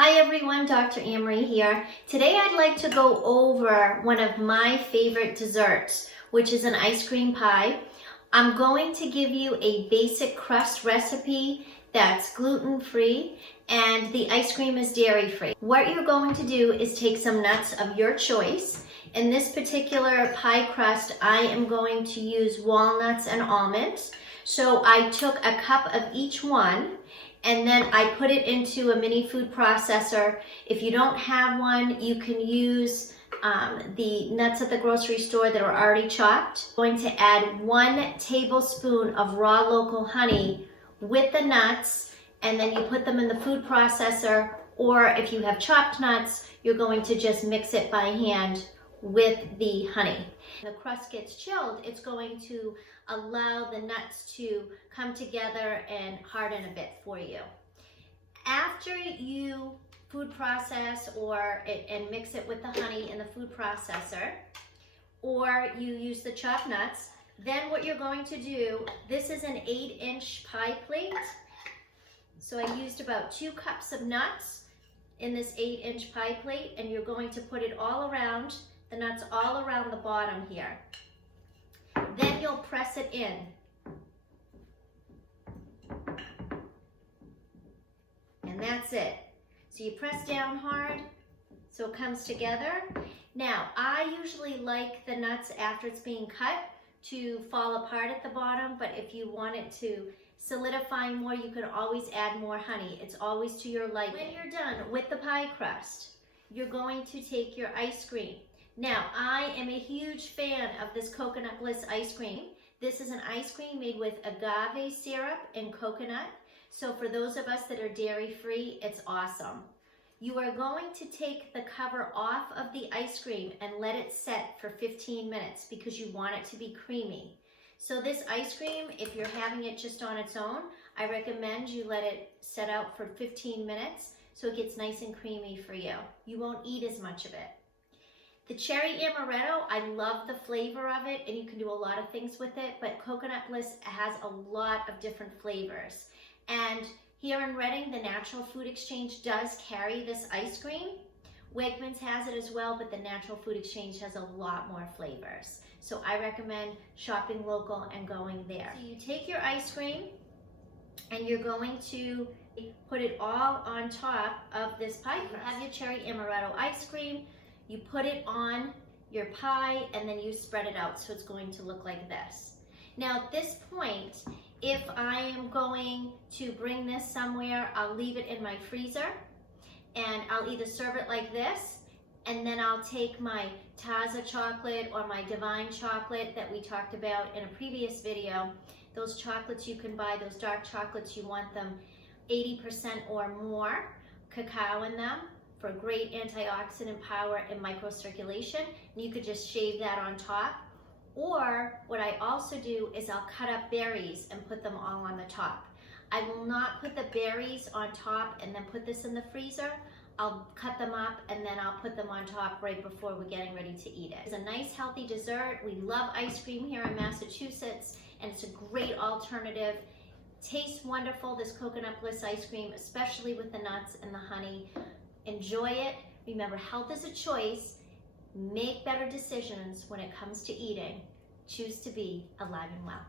Hi everyone, Dr. Amory here. Today I'd like to go over one of my favorite desserts, which is an ice cream pie. I'm going to give you a basic crust recipe that's gluten-free and the ice cream is dairy-free. What you're going to do is take some nuts of your choice. In this particular pie crust, I am going to use walnuts and almonds. So I took a cup of each one and then I put it into a mini food processor. If you don't have one, you can use the nuts at the grocery store that are already chopped. I'm going to add 1 tablespoon of raw local honey with the nuts, and then you put them in the food processor, or if you have chopped nuts, you're going to just mix it by hand with the honey. When the crust gets chilled, it's going to allow the nuts to come together and harden a bit for you. After you food process and mix it with the honey in the food processor, or you use the chopped nuts, then what you're going to do, this is an 8-inch pie plate. So I used about 2 cups of nuts in this 8-inch pie plate, and you're going to put it all around, the nuts all around the bottom here. Then you'll press it in. And that's it. So you press down hard so it comes together. Now, I usually like the nuts after it's being cut to fall apart at the bottom, but if you want it to solidify more, you can always add more honey. It's always to your liking. When you're done with the pie crust, you're going to take your ice cream. Now, I am a huge fan of this Coconut Bliss ice cream. This is an ice cream made with agave syrup and coconut. So for those of us that are dairy-free, it's awesome. You are going to take the cover off of the ice cream and let it set for 15 minutes because you want it to be creamy. So this ice cream, if you're having it just on its own, I recommend you let it set out for 15 minutes so it gets nice and creamy for you. You won't eat as much of it. The cherry amaretto, I love the flavor of it, and you can do a lot of things with it, but Coconut Bliss has a lot of different flavors. And here in Reading, the Natural Food Exchange does carry this ice cream. Wegmans has it as well, but the Natural Food Exchange has a lot more flavors. So I recommend shopping local and going there. So you take your ice cream and you're going to put it all on top of this pie crust. You have your cherry amaretto ice cream, you put it on your pie, and then you spread it out so it's going to look like this. Now at this point, if I am going to bring this somewhere, I'll leave it in my freezer, and I'll either serve it like this, and then I'll take my Taza chocolate or my Divine chocolate that we talked about in a previous video. Those chocolates you can buy, those dark chocolates, you want them 80% or more cacao in them for great antioxidant power and microcirculation. And you could just shave that on top. Or what I also do is I'll cut up berries and put them all on the top. I will not put the berries on top and then put this in the freezer. I'll cut them up and then I'll put them on top right before we're getting ready to eat it. It's a nice healthy dessert. We love ice cream here in Massachusetts, and it's a great alternative. Tastes wonderful, this Coconut Bliss ice cream, especially with the nuts and the honey. Enjoy it. Remember, health is a choice. Make better decisions when it comes to eating. Choose to be alive and well.